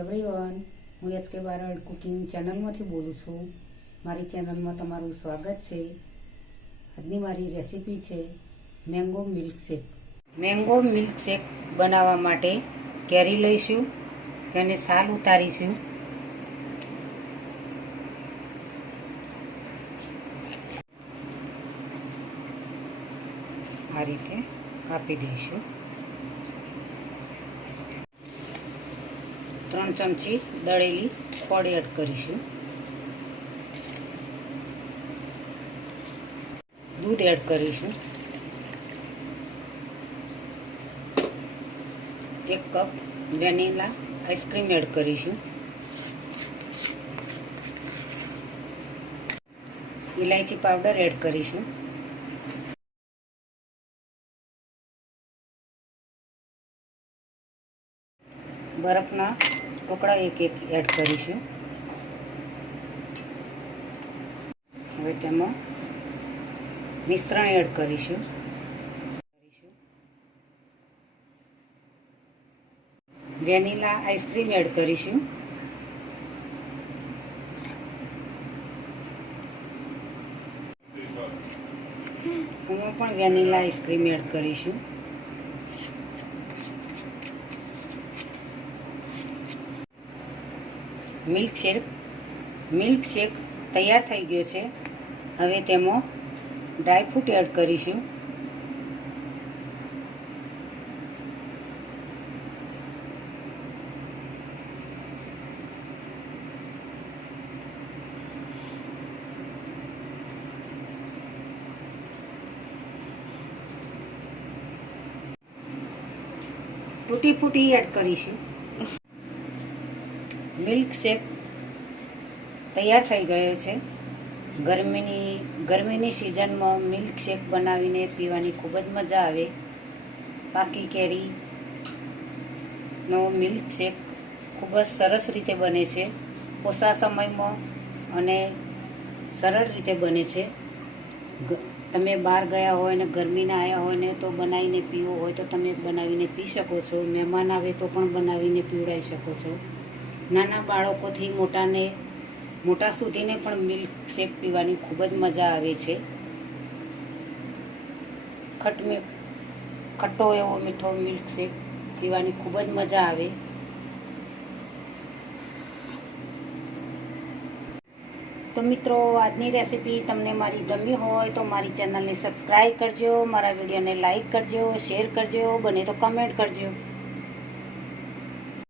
Everyone, હું H K Barad cooking ચેનલમાંથી બોલું છું. મારી ચેનલમાં તમારું સ્વાગત છે. આજની મારી રેસીપી છે મેંગો મિલ્કશેક. મેંગો મિલ્કશેક બનાવવા માટે કેરી લઈશું, તેને છાલ ઉતારીશું. આ રીતે કાપી દઈશું. 3 ચમચી દળેલી ખોળ એડ કરીશું. દૂધ એડ કરીશું. 1 કપ વેનીલા આઈસ્ક્રીમ એડ કરીશું. ઇલાયચી પાવડર એડ કરીશું. બરફના ટુકડા એક એડ કરીશું. હવે તેમાં મિશ્રણ એડ કરીશું. વેનીલા આઈસ્ક્રીમ એડ કરીશું. એમાં પણ વેનીલા આઈસ્ક્રીમ એડ કરીશું. મિલ્કશેક તૈયાર થઈ ગયો છે. હવે તેમાં ડ્રાયફ્રૂટ એડ કરીશું. તૂટી ફૂટી એડ કરીશું. મિલ્કશેક તૈયાર થઈ ગયો છે. ગરમીની સિઝનમાં મિલ્કશેક બનાવીને પીવાની ખૂબ જ મજા આવે. પાકી કેરીનો મિલ્કશેક ખૂબ જ સરસ રીતે બને છે. ઓછા સમયમાં અને સરળ રીતે બને છે. તમે બહાર ગયા હોય ને ગરમીના આવ્યા હોય ને તો બનાવીને પીવો હોય તો તમે બનાવીને પી શકો છો. મહેમાન આવે તો પણ બનાવીને પીવડાવી શકો છો. નાના બાળકોથી મોટા સુધીને પણ મિલ્કશેક પીવાની ખૂબ જ મજા આવે છે. ખટ્ટો એવો મીઠો મિલ્કશેક પીવાની ખૂબ જ મજા આવે. તો મિત્રો, આજની રેસીપી તમને મારી ગમી હોય તો મારી ચેનલને સબસ્ક્રાઈબ કરજો, મારા વિડીયોને લાઈક કરજો, શેર કરજો, બને તો કમેન્ટ કરજો.